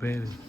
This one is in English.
Baby.